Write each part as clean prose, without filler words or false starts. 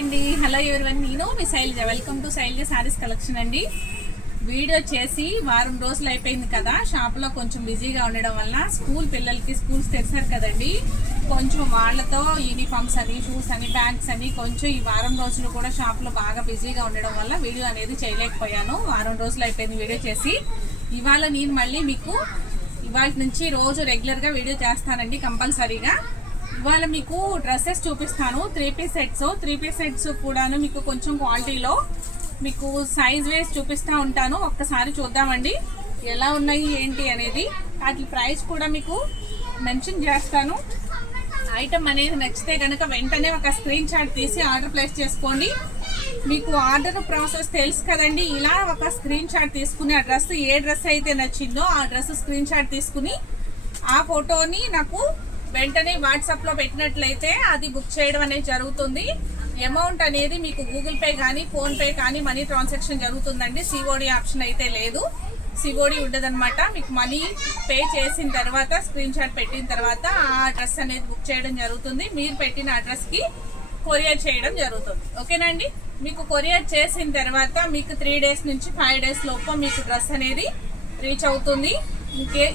అండి hello everyone నేను మీ Shailaja welcome to Shailaja sarees collection అండి. వీడియో చేసి వారం రోజులు అయిపోయింది కదా, షాప్లో కొంచెం బిజీగా ఉండడం వల్ల స్కూల్ పిల్లలకి స్కూల్స్ తెరిచారు కదండి, కొంచెం వాళ్ళతో యూనిఫామ్స్ అని షూస్ అని బ్యాగ్స్ అని కొంచెం ఈ వారం రోజులు కూడా షాప్లో బాగా బిజీగా ఉండడం వల్ల వీడియో అనేది చేయలేకపోయాను. వారం రోజులు అయిపోయింది వీడియో చేసి. ఇవాళ నేను మళ్ళీ మీకు ఇవాళ నుంచి రోజు రెగ్యులర్గా వీడియో చేస్తానండి కంపల్సరీగా. ఇవాళ మీకు డ్రెస్సెస్ చూపిస్తాను, త్రీ పీస్ సెట్స్ కూడాను మీకు కొంచెం క్వాలిటీలో మీకు సైజ్ వేస్ చూపిస్తూ ఉంటాను. ఒక్కసారి చూద్దామండి ఎలా ఉన్నాయి ఏంటి అనేది. వాటి ప్రైస్ కూడా మీకు మెన్షన్ చేస్తాను. ఐటమ్ అనేది నచ్చితే కనుక వెంటనే ఒక స్క్రీన్ షాట్ తీసి ఆర్డర్ ప్లేస్ చేసుకోండి. మీకు ఆర్డర్ ప్రాసెస్ తెలుసు కదండి. ఇలా ఒక స్క్రీన్ షాట్ తీసుకుని ఆ డ్రెస్ ఏ డ్రెస్ అయితే నచ్చిందో ఆ డ్రెస్ స్క్రీన్ షాట్ తీసుకుని ఆ ఫోటోని నాకు వెంటనే వాట్సాప్లో పెట్టినట్లయితే అది బుక్ చేయడం అనేది జరుగుతుంది. అమౌంట్ అనేది మీకు గూగుల్ పే కానీ ఫోన్పే కానీ మనీ ట్రాన్సాక్షన్ జరుగుతుందండి. సిఓడి ఆప్షన్ అయితే లేదు, సిఓడి ఉండదన్నమాట. మీకు మనీ పే చేసిన తర్వాత స్క్రీన్ షాట్ పెట్టిన తర్వాత ఆ అడ్రస్ అనేది బుక్ చేయడం జరుగుతుంది. మీరు పెట్టిన అడ్రస్కి కొరియర్ చేయడం జరుగుతుంది. ఓకేనండి. మీకు కొరియర్ చేసిన తర్వాత మీకు 3 days నుంచి 5 days లోపు మీకు డ్రెస్ అనేది రీచ్ అవుతుంది.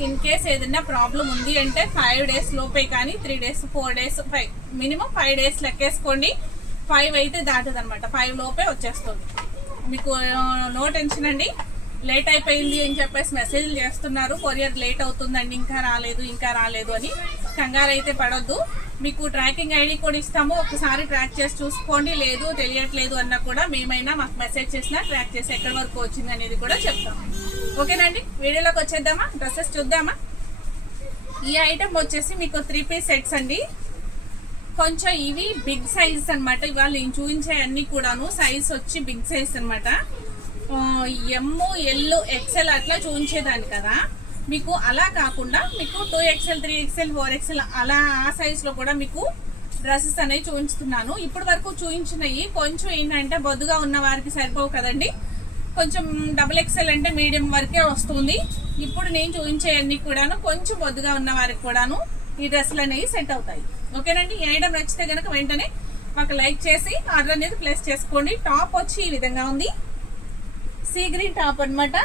ఇన్ కేస్ ఏదైనా ప్రాబ్లం ఉంది అంటే 5 days లోపే కానీ 3 days 4 days మినిమం 5 days లెక్కేసుకోండి. 5 అయితే దాటదు అనమాట, 5 లోపే వచ్చేస్తుంది. మీకు నో టెన్షన్ అండి. లేట్ అయిపోయింది అని చెప్పేసి మెసేజ్లు చేస్తున్నారు, కొరియర్ లేట్ అవుతుందండి ఇంకా రాలేదు అని కంగారు అయితే పడొద్దు. మీకు ట్రాకింగ్ ఐడి కూడా ఇస్తాము, ఒకసారి ట్రాక్ చేసి చూసుకోండి. లేదు తెలియట్లేదు అన్నా కూడా మేమైనా మాకు మెసేజ్ చేసినా ట్రాక్ చేసి ఎక్కడి వరకు వచ్చింది అనేది కూడా చెప్తాము. ఓకేనండి. వీడియోలోకి వచ్చేద్దామా, డ్రెస్సెస్ చూద్దామా. ఈ ఐటమ్ వచ్చేసి మీకు 3 piece సెట్స్ అండి. కొంచెం ఇవి బిగ్ సైజ్ అనమాట. ఇవాళ నేను చూపించే అన్ని కూడాను సైజ్ వచ్చి బిగ్ సైజ్ అనమాట. ఎమ్ ఎల్ ఎక్సెల్ అట్లా చూపించేదాన్ని కదా, మీకు అలా కాకుండా మీకు 2XL 3XL 4XL అలా ఆ సైజులో కూడా మీకు డ్రెస్సెస్ అనేవి చూపించుతున్నాను. ఇప్పటి వరకు చూపించినవి కొంచెం ఏంటంటే బొద్దుగా ఉన్న వారికి సరిపోవు కదండి, కొంచెం XXL అంటే మీడియం వరకే వస్తుంది. ఇప్పుడు నేను చూపించే అన్ని కూడాను కొంచెం బొద్దుగా ఉన్న వారికి కూడాను ఈ డ్రెస్సులు అనేవి సెట్ అవుతాయి. ఓకేనండి. ఈ ఐటమ్ నచ్చితే కనుక వెంటనే మాకు లైక్ చేసి ఆర్డర్ అనేది ప్లేస్ చేసుకోండి. టాప్ వచ్చి ఈ విధంగా ఉంది, సీ గ్రీన్ టాప్ అనమాట.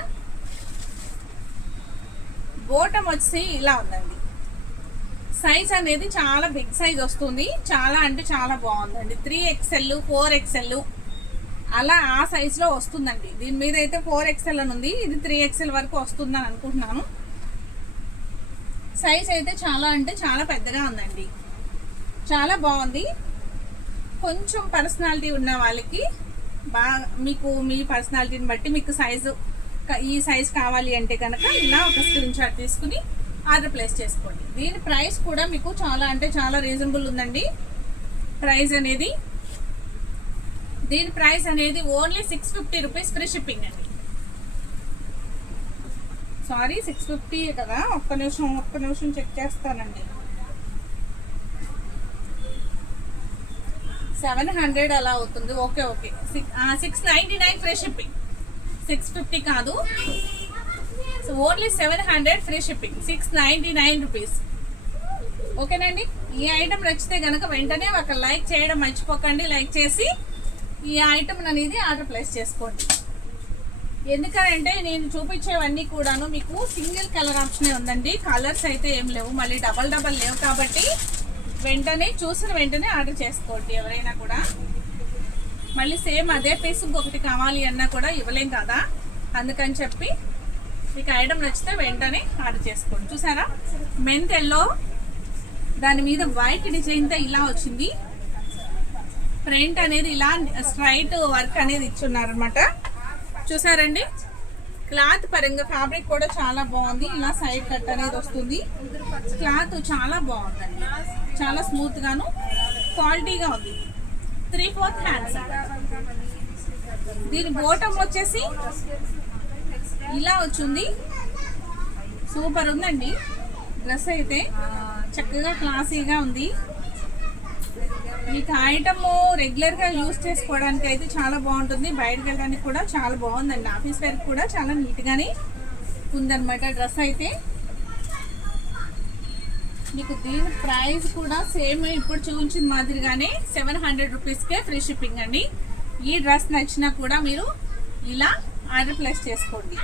బోటం వచ్చి ఇలా ఉందండి. సైజ్ అనేది చాలా బిగ్ సైజ్ వస్తుంది, చాలా అంటే చాలా బాగుందండి. 3XL 4XL అలా ఆ సైజులో వస్తుందండి. దీని మీద అయితే 4XL అని ఉంది, ఇది 3XL వరకు వస్తుందని అనుకుంటున్నాను. సైజ్ అయితే చాలా అంటే చాలా పెద్దగా ఉందండి, చాలా బాగుంది. కొంచెం పర్సనాలిటీ ఉన్న వాళ్ళకి బాగా మీకు మీ పర్సనాలిటీని బట్టి మీకు ఈ సైజ్ కావాలి అంటే కనుక ఇలా ఒక స్క్రీన్ షాట్ తీసుకుని ఆర్డర్ ప్లేస్ చేసుకోండి. దీని ప్రైస్ కూడా మీకు చాలా అంటే చాలా రీజనబుల్ ఉందండి. దీని ప్రైస్ అనేది ఓన్లీ 650 రూపీస్ ఫ్రీ షిప్పింగ్ అండి. సారీ 650 కదా, ఒక్క నిమిషం చెక్ చేస్తానండి. 700 అలా అవుతుంది. ఓకే 699 ఫ్రీ షిప్పింగ్, 650 కాదు, ఓన్లీ 700 ఫ్రీ షిప్పింగ్, 699 రూపీస్. ఓకేనండి. ఈ ఐటమ్ నచ్చితే కనుక వెంటనే ఒక లైక్ చేయడం మర్చిపోకండి. లైక్ చేసి ఈ ఐటమ్ అనేది ఆర్డర్ ప్లేస్ చేసుకోండి. ఎందుకంటే నేను చూపించేవన్నీ కూడాను మీకు సింగిల్ కలర్ ఆప్షనే ఉందండి, కలర్స్ అయితే ఏం లేవు, మళ్ళీ డబల్ లేవు. కాబట్టి వెంటనే చూసిన వెంటనే ఆర్డర్ చేసుకోండి. ఎవరైనా కూడా మళ్ళీ సేమ్ అదే పీస్ ఇంకొకటి కావాలి అన్నా కూడా ఇవ్వలేం కదా, అందుకని చెప్పి మీకు ఐటమ్ నచ్చితే వెంటనే ఆర్డర్ చేసుకోండి. చూసారా, మెంత్ ఎల్లో దాని మీద వైట్ డిజైన్తో ఇలా వచ్చింది. ప్రింట్ అనేది ఇలా స్ట్రైట్ వర్క్ అనేది ఇచ్చున్నారనమాట. చూసారండి, క్లాత్ పరంగా ఫ్యాబ్రిక్ కూడా చాలా బాగుంది. ఇలా సైడ్ కట్ అనేది వస్తుంది. క్లాత్ చాలా బాగుందండి, చాలా స్మూత్ గాను క్వాలిటీగా ఉంది. 3/4 హ్యాండ్స్. దీని బోటం వచ్చేసి ఇలా వచ్చింది. సూపర్ ఉందండి డ్రెస్ అయితే, చక్కగా క్లాసీగా ఉంది. మీకు ఐటమ్ రెగ్యులర్గా యూజ్ చేసుకోవడానికి అయితే చాలా బాగుంటుంది, బయటకు వెళ్ళడానికి కూడా చాలా బాగుందండి. ఆఫీస్ వేర్ కూడా చాలా నీట్గానే ఉందన్నమాట డ్రెస్ అయితే. మీకు దీని ప్రైస్ కూడా సేమ్ ఇప్పుడు చూపించిన మాదిరిగానే 700 రూపీస్కే ఫ్రీ షిప్పింగ్ అండి. ఈ డ్రెస్ నచ్చినా కూడా మీరు ఇలా ఆర్డర్ ప్లేస్ చేసుకోండి.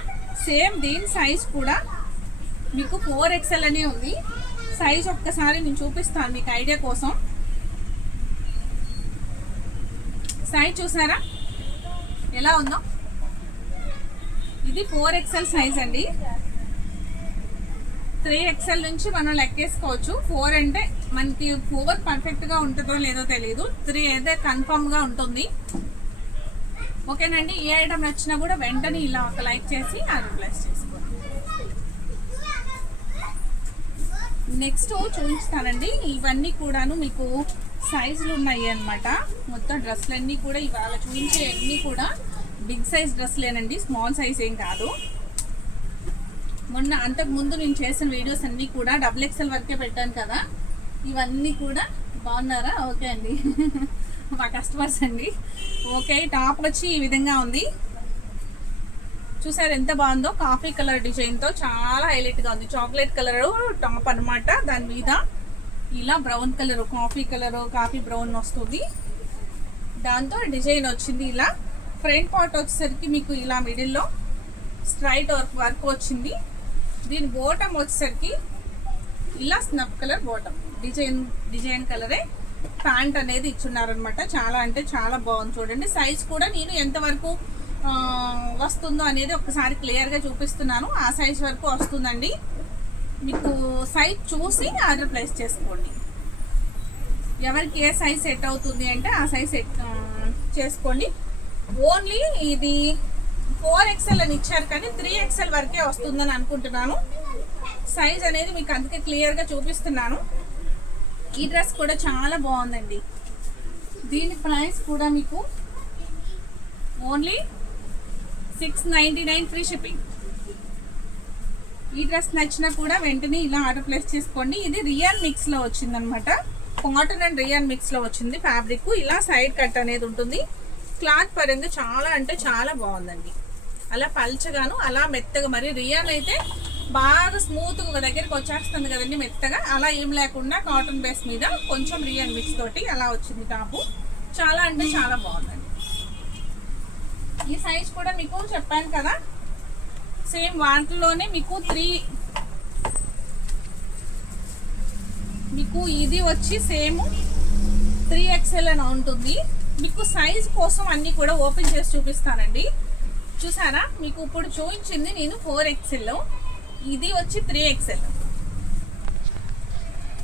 సేమ్ దీని సైజ్ కూడా మీకు 4XL అనే ఉంది. సైజ్ ఒక్కసారి నేను చూపిస్తాను మీకు ఐడియా కోసం. సైజ్ చూసారా ఎలా ఉందో? ఇది 4XL సైజ్ అండి. 3XL నుంచి మనం లెక్కేసుకోవచ్చు. 4 అంటే మనకి 4 పర్ఫెక్ట్గా ఉంటుందో లేదో తెలియదు, 3 అయితే కన్ఫర్మ్గా ఉంటుంది. ఓకేనండి. ఏ ఐటమ్ నచ్చినా కూడా వెంటనే ఇలా ఒక లైక్ చేసి ఆర్డర్ ప్లేస్ చేసుకోండి. నెక్స్ట్ చూపిస్తానండి. ఇవన్నీ కూడాను మీకు సైజులు ఉన్నాయి అన్నమాట. మొత్తం డ్రెస్సులన్నీ కూడా ఇవాళ చూపించే అన్నీ కూడా బిగ్ సైజ్ డ్రెస్సులేనండి, స్మాల్ సైజ్ ఏం కాదు. మొన్న అంతకుముందు నేను చేసిన వీడియోస్ అన్నీ కూడా XXL వరకే పెట్టాను కదా. ఇవన్నీ కూడా బాగున్నారా? ఓకే అండి. మా కస్టమర్స్ అండి. ఓకే, టాప్ వచ్చి ఈ విధంగా ఉంది. చూసారు ఎంత బాగుందో? కాఫీ కలర్ డిజైన్తో చాలా హైలైట్గా ఉంది. చాక్లెట్ కలర్ టాప్ అనమాట. దాని మీద ఇలా బ్రౌన్ కలర్, కాఫీ బ్రౌన్ వస్తుంది. దాంతో డిజైన్ వచ్చింది ఇలా. ఫ్రంట్ పార్ట్ వచ్చేసరికి మీకు ఇలా మిడిల్లో స్ట్రైట్ వర్క్ వచ్చింది. దీని బోటం వచ్చేసరికి ఇలా స్నఫ్ కలర్ బోటం, డిజైన్ కలరే ప్యాంట్ అనేది ఇచ్చున్నారనమాట. చాలా అంటే చాలా బాగుంది చూడండి. సైజ్ కూడా నేను ఎంతవరకు వస్తుందో అనేది ఒకసారి క్లియర్గా చూపిస్తున్నాను. ఆ సైజ్ వరకు వస్తుందండి. మీకు సైజ్ చూసి ఆర్డర్ ప్లేస్ చేసుకోండి. ఎవరికి ఏ సైజ్ సెట్ అవుతుంది అంటే ఆ సైజ్ సెట్ చేసుకోండి. ఓన్లీ ఇది 4XL అని ఇచ్చారు కానీ 3XL వరకే వస్తుందని అనుకుంటున్నాను. సైజ్ అనేది మీకు అందుకే క్లియర్గా చూపిస్తున్నాను. ఈ డ్రెస్ కూడా చాలా బాగుందండి. దీని ప్రైస్ కూడా మీకు ఓన్లీ 699 ఫ్రీ షిప్పింగ్. ఈ డ్రెస్ నచ్చినా కూడా వెంటనే ఇలా ఆర్డర్ ప్లేస్ చేసుకోండి. ఇది రియల్ మిక్స్లో వచ్చిందనమాట. కాటన్ అండ్ రియల్ మిక్స్లో వచ్చింది. ఫ్యాబ్రిక్ ఇలా సైడ్ కట్ అనేది ఉంటుంది. క్లాత్ పరంగా చాలా అంటే చాలా బాగుందండి. అలా పల్చగాను అలా మెత్తగా, మరి రియల్ అయితే బాగా స్మూత్గా ఒక దగ్గరికి వచ్చేస్తుంది కదండి మెత్తగా. అలా ఏం లేకుండా కాటన్ బేస్ మీద కొంచెం రియల్ మిక్స్ తోటి అలా వచ్చింది టాపు. చాలా అంటే చాలా బాగుందండి. ఈ సైజ్ కూడా మీకు చెప్పాను కదా, సేమ్ వాటిలోనే మీకు మీకు ఇది వచ్చి సేమ్ 3XL అని ఉంటుంది. మీకు సైజ్ కోసం అన్నీ కూడా ఓపెన్ చేసి చూపిస్తానండి. చూసారా? మీకు ఇప్పుడు చూపించింది నేను 4XL, ఇది వచ్చి 3XL.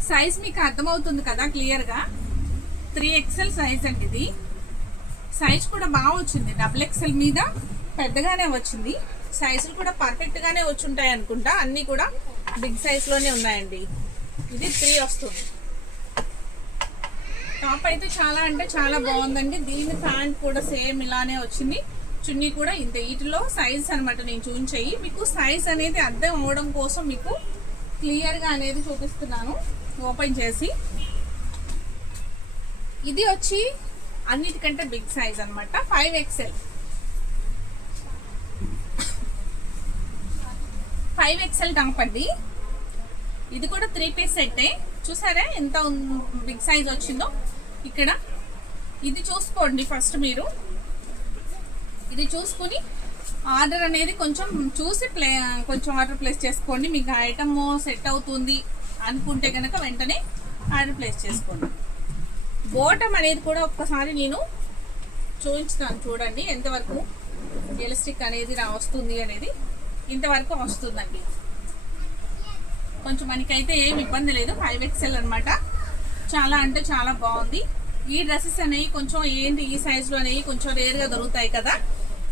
సైజ్ మీకు అర్థమవుతుంది కదా క్లియర్గా. 3XL సైజ్ అండి ఇది. సైజ్ కూడా బాగా వచ్చింది. XXL మీద పెద్దగానే వచ్చింది. సైజులు కూడా పర్ఫెక్ట్గానే వచ్చి ఉంటాయి అనుకుంటా. అన్నీ కూడా బిగ్ సైజ్లోనే ఉన్నాయండి. ఇది 3 వస్తుంది. టాప్ అయితే చాలా అంటే చాలా బాగుందండి. దీని ప్యాంట్ కూడా సేమ్ ఇలానే వచ్చింది. చున్నీ కూడా ఇంత. వీటిలో సైజ్ అనమాట నేను చూపించేయి. మీకు సైజ్ అనేది అర్థం అవ్వడం కోసం మీకు క్లియర్గా అనేది చూపిస్తున్నాను ఓపెన్ చేసి. ఇది వచ్చి అన్నిటికంటే బిగ్ సైజ్ అనమాట, 5XL. 5XL టాప్ అండి. ఇది కూడా 3 పీస్ సెట్టే. చూసారా ఎంత బిగ్ సైజ్ వచ్చిందో ఇక్కడ. ఇది చూసుకోండి ఫస్ట్. మీరు ఇది చూసుకుని ఆర్డర్ అనేది కొంచెం చూసి కొంచెం ఆర్డర్ ప్లేస్ చేసుకోండి. మీకు ఐటమ్ సెట్ అవుతుంది అనుకుంటే కనుక వెంటనే ఆర్డర్ ప్లేస్ చేసుకోండి. బోటమ్ అనేది కూడా ఒక్కసారి నేను చూపించుతాను చూడండి ఎంతవరకు ఎలాస్టిక్ అనేది వస్తుంది అనేది. ఇంతవరకు వస్తుందండి. కొంచెం మనకైతే ఏం ఇబ్బంది లేదు. 5XL అనమాట. చాలా అంటే చాలా బాగుంది. ఈ డ్రెస్సెస్ అనేవి కొంచెం ఏంటి ఈ సైజులో అనేవి కొంచెం రేర్గా దొరుకుతాయి కదా.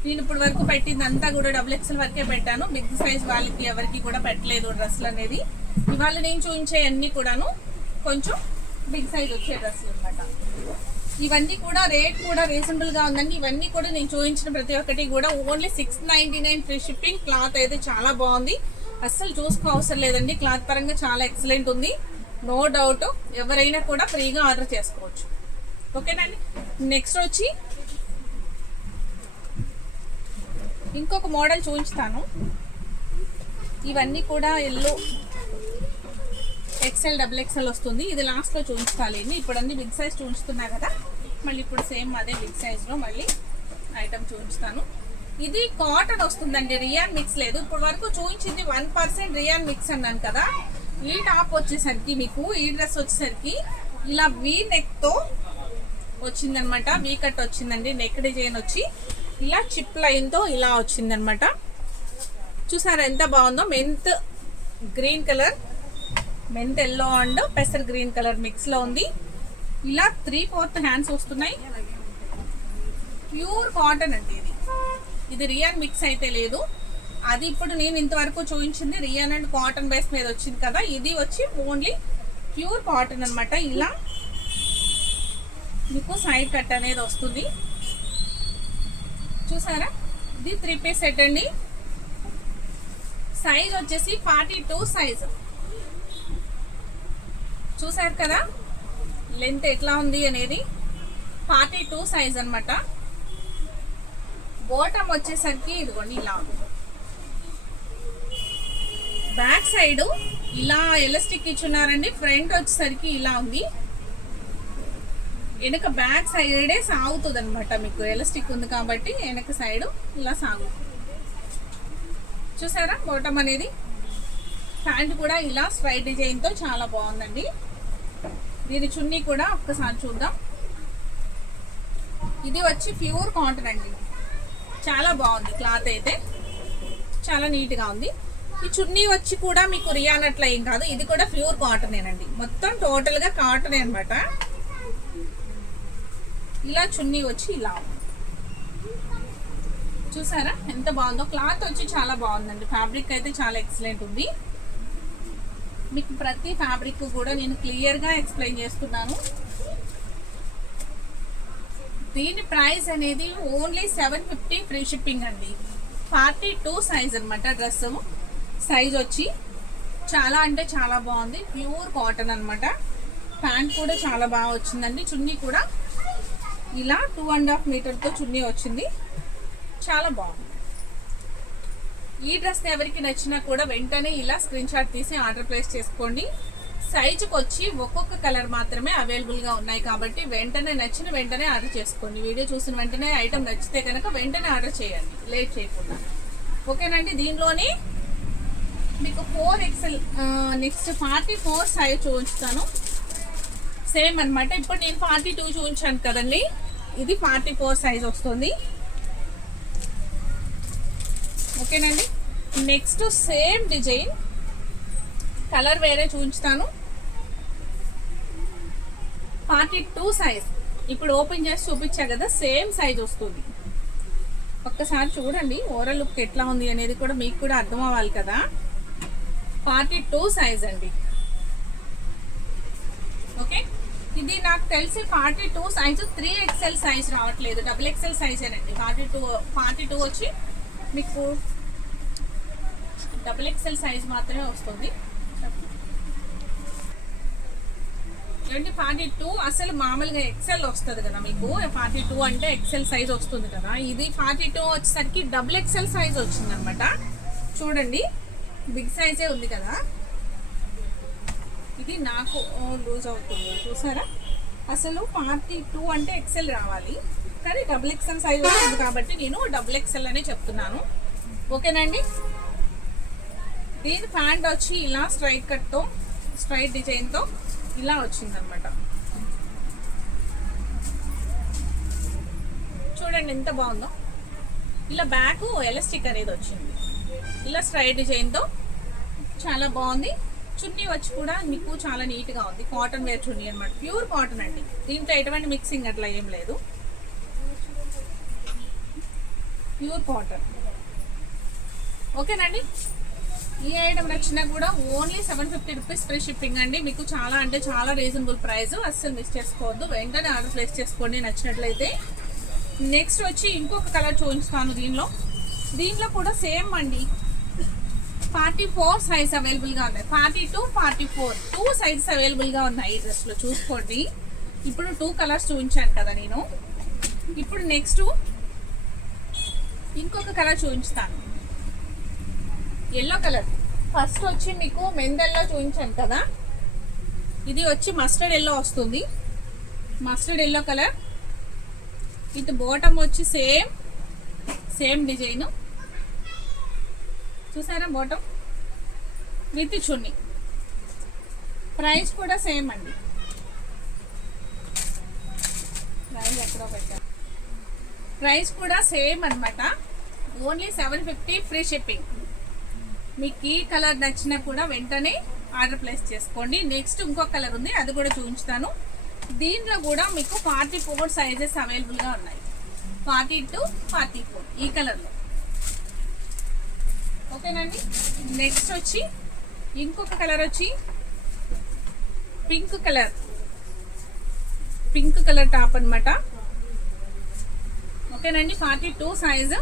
నేను ఇప్పటి వరకు పెట్టింది అంతా కూడా XXL వరకే పెట్టాను. బిగ్ సైజ్ వాళ్ళకి ఎవరికి కూడా పెట్టలేదు డ్రెస్సులు అనేది. ఇవాళ నేను చూపించే అన్నీ కూడాను కొంచెం బిగ్ సైజ్ వచ్చే డ్రెస్సులు అనమాట. ఇవన్నీ కూడా రేట్ కూడా రీజనబుల్గా ఉందండి. ఇవన్నీ కూడా నేను చూపించిన ప్రతి ఒక్కటి కూడా ఓన్లీ 699 ఫ్రీ షిప్పింగ్. క్లాత్ అయితే చాలా బాగుంది. అస్సలు చూసుకో అవసరం లేదండి. క్లాత్ పరంగా చాలా ఎక్సలెంట్ ఉంది. నో డౌట్ ఎవరైనా కూడా ఫ్రీగా ఆర్డర్ చేసుకోవచ్చు. ఓకేనండి. నెక్స్ట్ వచ్చి ఇంకొక మోడల్ చూపించుతాను. ఇవన్నీ కూడా ఎల్లో ఎక్సెల్ డబుల్ ఎక్సెల్ వస్తుంది. ఇది లాస్ట్లో చూపించాలి. ఇప్పుడు అన్ని బిగ్ సైజ్ చూపిస్తున్నా కదా, మళ్ళీ ఇప్పుడు సేమ్ అదే బిగ్ సైజ్లో మళ్ళీ ఐటమ్ చూపిస్తాను. ఇది కాటన్ వస్తుందండి, రియాన్ మిక్స్ లేదు. ఇప్పుడు వరకు చూపించింది 1% రియాన్ మిక్స్ అన్నాను కదా. ఈ టాప్ వచ్చేసరికి మీకు, ఈ డ్రెస్ వచ్చేసరికి ఇలా వీ నెక్తో వచ్చిందనమాట. వీ కట్ వచ్చిందండి, నెక్ డిజైన్ వచ్చి ఇలా చిప్ లైన్తో ఇలా వచ్చిందనమాట. చూసారా ఎంత బాగుందో. Mint green colour, mint yellow and పెసర్ గ్రీన్ కలర్ మిక్స్లో ఉంది. ఇలా 3/4 హ్యాండ్స్ వస్తున్నాయి. ప్యూర్ కాటన్ అండి ఇది రియాన్ మిక్స్ అయితే లేదు. అది ఇప్పుడు నేను ఇంతవరకు చూపించింది రియాన్ అండ్ కాటన్ బేస్ మీద వచ్చింది కదా. ఇది వచ్చి ఓన్లీ ప్యూర్ కాటన్ అనమాట. ఇలా మీకు సైడ్ కట్ అనేది వస్తుంది. చూసారా, ఇది 3 పీస్ సెట్ అండి. సైజ్ వచ్చేసి 42 సైజ్. చూసారు కదా లెంత్ ఎట్లా ఉంది అనేది. 42 సైజ్ అనమాట. బాటమ్ వచ్చేసరికి ఇదిగోండి ఇలా ఉంది. బ్యాక్ సైడ్ ఇలా ఎలాస్టిక్ ఇచ్చున్నారండి. ఫ్రంట్ వచ్చేసరికి ఇలా ఉంది. వెనక బ్యాక్ సైడే సాగుతుంది అనమాట. మీకు ఎలాస్టిక్ ఉంది కాబట్టి వెనక సైడ్ ఇలా సాగుతుంది. చూసారా బాటమ్ అనేది. ప్యాంట్ కూడా ఇలా స్ట్రైట్ డిజైన్తో చాలా బాగుందండి. దీని చున్నీ కూడా ఒక్కసారి చూద్దాం. ఇది వచ్చి ప్యూర్ కాటన్ అండి, చాలా బాగుంది. క్లాత్ అయితే చాలా నీట్గా ఉంది. ఈ చున్నీ వచ్చి కూడా మీకు రియాన్ అట్లా ఏం కాదు, ఇది కూడా ప్యూర్ కాటనేనండి. మొత్తం టోటల్గా కాటనే అనమాట. ఇలా చున్నీ వచ్చి ఇలా ఉంది. చూసారా ఎంత బాగుందో. క్లాత్ వచ్చి చాలా బాగుందండి. ఫ్యాబ్రిక్ అయితే చాలా ఎక్సలెంట్ ఉంది. మీకు ప్రతి ఫ్యాబ్రిక్ కూడా నేను క్లియర్గా ఎక్స్ప్లెయిన్ చేస్తున్నాను. దీని ప్రైస్ అనేది ఓన్లీ 750 ఫ్రీ షిప్పింగ్ అండి. 42 సైజ్ అనమాట. డ్రెస్ సైజ్ వచ్చి చాలా అంటే చాలా బాగుంది. ప్యూర్ కాటన్ అనమాట. ప్యాంట్ కూడా చాలా బాగా వచ్చిందండి. చున్నీ కూడా ఇలా 2.5 మీటర్తో చున్నీ వచ్చింది. చాలా బాగుంది. ఈ డ్రెస్ ఎవరికి నచ్చినా కూడా వెంటనే ఇలా స్క్రీన్ షాట్ తీసి ఆర్డర్ ప్లేస్ చేసుకోండి. సైజుకి వచ్చి ఒక్కొక్క కలర్ మాత్రమే అవైలబుల్గా ఉన్నాయి కాబట్టి వెంటనే నచ్చిన వెంటనే ఆర్డర్ చేసుకోండి. వీడియో చూసిన వెంటనే ఐటమ్ నచ్చితే కనుక వెంటనే ఆర్డర్ చేయండి, లేట్ చేయకుండా. ఓకేనండి. దీనిలోనే మీకు 4XL, నెక్స్ట్ 44 సైజ్ చూపించుతాను. సేమ్ అనమాట. ఇప్పుడు నేను 42 చూపించాను కదండి, ఇది 44 సైజ్ వస్తుంది. ఓకేనండి. నెక్స్ట్ సేమ్ డిజైన్, కలర్ వేరే చూపించుతాను. 42 సైజ్. ఇప్పుడు ఓపెన్ చేసి చూపించా కదా, సేమ్ సైజ్ వస్తుంది. ఒక్కసారి చూడండి ఓవరాల్ లుక్ ఎట్లా ఉంది అనేది కూడా మీకు కూడా అర్థం అవ్వాలి కదా. 42 సైజ్ అండి. ఓకే, ఇది నాకు తెలిసి 42 సైజు 3XL సైజ్ రావట్లేదు, XXL సైజేనండి. 42 వచ్చి మీకు XXL సైజ్ మాత్రమే వస్తుంది. 42 అసలు మామూలుగా XL వస్తుంది కదా మీకు. 42 అంటే XL సైజ్ వస్తుంది కదా. ఇది 42 వచ్చేసరికి XXL సైజ్ వచ్చింది అనమాట. చూడండి బిగ్ సైజే ఉంది కదా. ఇది నాకు లూజ్ అవుతుంది చూసారా. అసలు 42 అంటే XL రావాలి, కానీ XXL సైజ్ వస్తుంది కాబట్టి నేను XXL అనే చెప్తున్నాను. ఓకేనండి. దీని ప్యాంట్ వచ్చి ఇలా స్ట్రైట్ కట్తో, స్ట్రైట్ డిజైన్తో ఇలా వచ్చిందనమాట. చూడండి ఎంత బాగుందో. ఇలా బ్యాక్ ఎలాస్టిక్ అనేది వచ్చింది, ఇలా స్ట్రైట్ డిజైన్తో చాలా బాగుంది. చున్నీ వచ్చి కూడా మీకు చాలా నీట్గా ఉంది. కాటన్ వేర్ చున్నీ అనమాట, ప్యూర్ కాటన్ అండి. దీంట్లో ఎటువంటి మిక్సింగ్ అట్లా ఏం లేదు, ప్యూర్ కాటన్. ఓకేనండి. ఈ ఐటమ్ నచ్చినా కూడా ఓన్లీ 750 రూపీస్ ఫ్రీ షిప్పింగ్ అండి. మీకు చాలా అంటే చాలా రీజనబుల్ ప్రైస్, అస్సలు మిస్ చేసుకోవద్దు. వెంటనే ఆర్డర్ ప్లేస్ చేసుకోండి నచ్చినట్లయితే. నెక్స్ట్ వచ్చి ఇంకొక కలర్ చూపిస్తాను. దీంట్లో కూడా సేమ్ అండి. 44 సైజ్ అవైలబుల్గా ఉన్నాయి. 42, 44 2 సైజెస్ అవైలబుల్గా ఉన్నాయి ఈ డ్రెస్లో. చూసుకోండి. ఇప్పుడు 2 కలర్స్ చూపించాను కదా నేను. ఇప్పుడు నెక్స్ట్ ఇంకొక కలర్ చూపిస్తాను, ఎల్లో కలర్. ఫస్ట్ వచ్చి మీకు మెందెల్లో చూపించాను కదా, ఇది వచ్చి మస్టర్డ్ ఎల్లో వస్తుంది, మస్టర్డ్ ఎల్లో కలర్. ఇది బాటమ్ వచ్చి సేమ్ డిజైన్ చూసారా, బాటమ్ విత్ చున్నీ. ప్రైస్ కూడా సేమ్ అండి, ప్రైస్ ఎక్కడో పెట్టారు, ప్రైస్ కూడా సేమ్ అనమాట. Only 750 free shipping. మీకు ఈ కలర్ నచ్చినా కూడా వెంటనే ఆర్డర్ ప్లేస్ చేసుకోండి. నెక్స్ట్ ఇంకో కలర్ ఉంది, అది కూడా చూపించుతాను. దీంట్లో కూడా మీకు 44 సైజెస్ అవైలబుల్గా ఉన్నాయి, 40 to 44 ఈ కలర్లో. ఓకేనండి. నెక్స్ట్ వచ్చి ఇంకొక కలర్ వచ్చి పింక్ కలర్ టాప్ అనమాట. ఓకేనండి. 42 సైజు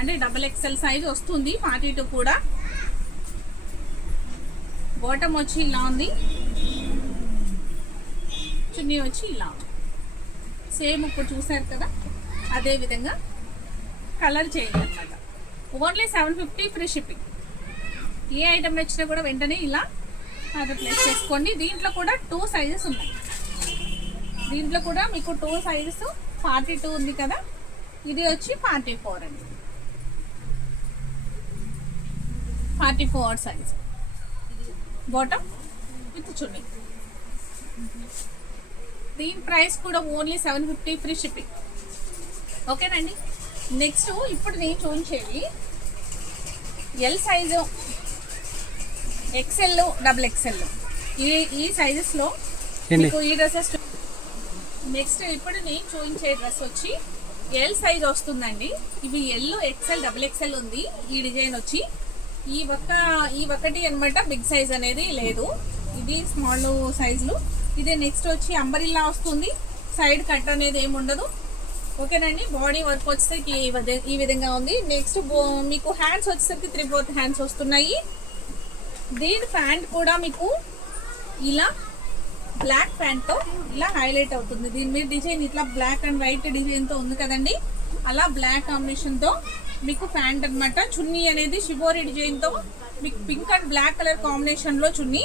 అంటే XXL సైజ్ వస్తుంది, 42 కూడా. బాటమ్ వచ్చి ఇలా ఉంది, చున్నీ వచ్చి ఇలా ఉంది. సేమ్ ఇప్పుడు చూసారు కదా, అదే విధంగా కలర్ చేంజ్ అనమాట. Only 750 free shipping. ఏ ఐటమ్ నచ్చినా కూడా వెంటనే ఇలా ఆర్డర్ ప్లేస్ చేసుకోండి. దీంట్లో కూడా 2 సైజెస్ ఉన్నాయి, దీంట్లో కూడా మీకు 2 సైజెస్. 42 ఉంది కదా, ఇది వచ్చి 44 అండి, 44 సైజ్. బాటమ్ విత్ చున్నీ. దీని ప్రైస్ కూడా ఓన్లీ 750 ఫ్రీ షిప్పింగ్. ఓకేనండి. నెక్స్ట్ ఇప్పుడు నేను చూపించేది ఎల్ సైజు, XL, XXL ఈ సైజెస్లో మీకు ఈ డ్రెస్సెస్. నెక్స్ట్ ఇప్పుడు నేను చూపించే డ్రెస్ వచ్చి ఎల్ సైజ్ వస్తుందండి. ఇవి ఎల్, XL, XXL ఉంది ఈ డిజైన్ వచ్చి. ఈ ఒకటి అనమాట బిగ్ సైజ్ అనేది లేదు, ఇది స్మాల్ సైజులు. ఇదే నెక్స్ట్ వచ్చి అంబరిల్లా వస్తుంది, సైడ్ కట్ అనేది ఏమి ఉండదు. ఓకేనండి. బాడీ వర్క్ వచ్చేసరికి ఈ విధంగా ఉంది. నెక్స్ట్ మీకు హ్యాండ్స్ వచ్చేసరికి 3/4 హ్యాండ్స్ వస్తున్నాయి. దీని ప్యాంట్ కూడా మీకు ఇలా బ్లాక్ ప్యాంట్తో ఇలా హైలైట్ అవుతుంది. దీని మీద డిజైన్ ఇట్లా బ్లాక్ అండ్ వైట్ డిజైన్తో ఉంది కదండి, అలా బ్లాక్ కాంబినేషన్తో మీకు ప్యాంట్ అనమాట. చున్నీ అనేది షిబోరి డిజైన్తో మీకు పింక్ అండ్ బ్లాక్ కలర్ కాంబినేషన్లో చున్నీ.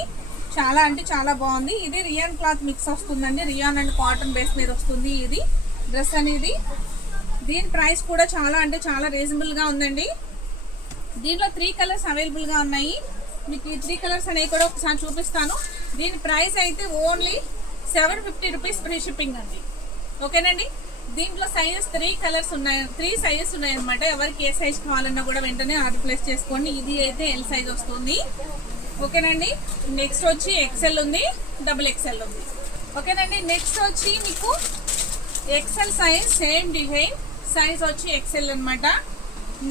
చాలా అంటే చాలా బాగుంది. ఇది రియాన్ క్లాత్ మిక్స్ వస్తుందండి, రియాన్ అండ్ కాటన్ బేస్ మీద వస్తుంది ఇది డ్రెస్ అనేది. దీని ప్రైస్ కూడా చాలా అంటే చాలా రీజనబుల్గా ఉందండి. దీంట్లో 3 కలర్స్ అవైలబుల్గా ఉన్నాయి. మీకు ఈ 3 కలర్స్ అనేవి కూడా ఒకసారి చూపిస్తాను. దీని ప్రైస్ అయితే ఓన్లీ 750 రూపీస్ ఫ్రీ షిప్పింగ్ అండి. ఓకేనండి. దీంట్లో సైజెస్ 3 కలర్స్ ఉన్నాయి, 3 సైజెస్ ఉన్నాయన్నమాట. ఎవరికి ఏ సైజ్ కావాలన్నా కూడా వెంటనే ఆర్డర్ ప్లేస్ చేసుకోండి. ఇది అయితే ఎల్ సైజ్ వస్తుంది. ఓకేనండి. నెక్స్ట్ వచ్చి XL ఉంది, XXL ఉంది. ఓకేనండి. నెక్స్ట్ వచ్చి మీకు XL size, same design size వచ్చి XL అనమాట.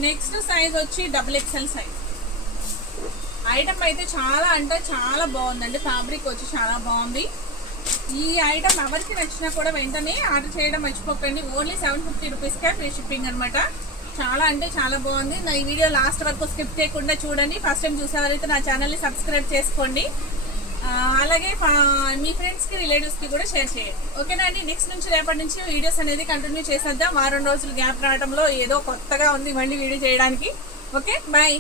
నెక్స్ట్ సైజ్ వచ్చి XXL సైజ్. ఐటమ్ అయితే చాలా అంటే చాలా బాగుందండి, ఫ్యాబ్రిక్ వచ్చి చాలా బాగుంది. ఈ ఐటమ్ ఎవరికి నచ్చినా కూడా వెంటనే ఆర్డర్ చేయడం మర్చిపోకండి. ఓన్లీ 750 రూపీస్కే ఫ్రీ షిప్పింగ్ అనమాట. చాలా అంటే చాలా బాగుంది. నా ఈ వీడియో లాస్ట్ వరకు స్కిప్ చేయకుండా చూడండి. ఫస్ట్ టైం చూసేవారైతే నా ఛానల్ని సబ్స్క్రైబ్ చేసుకోండి. అలాగే మీ ఫ్రెండ్స్కి, రిలేటివ్స్కి కూడా షేర్ చేయండి. ఓకేనా అండి. నెక్స్ట్ నుంచి రేపటి నుంచి వీడియోస్ అనేది కంటిన్యూ చేసేద్దాం. వారం రోజులు గ్యాప్ రావడంలో ఏదో కొత్తగా ఉంది మళ్ళీ వీడియో చేయడానికి. Okay, bye.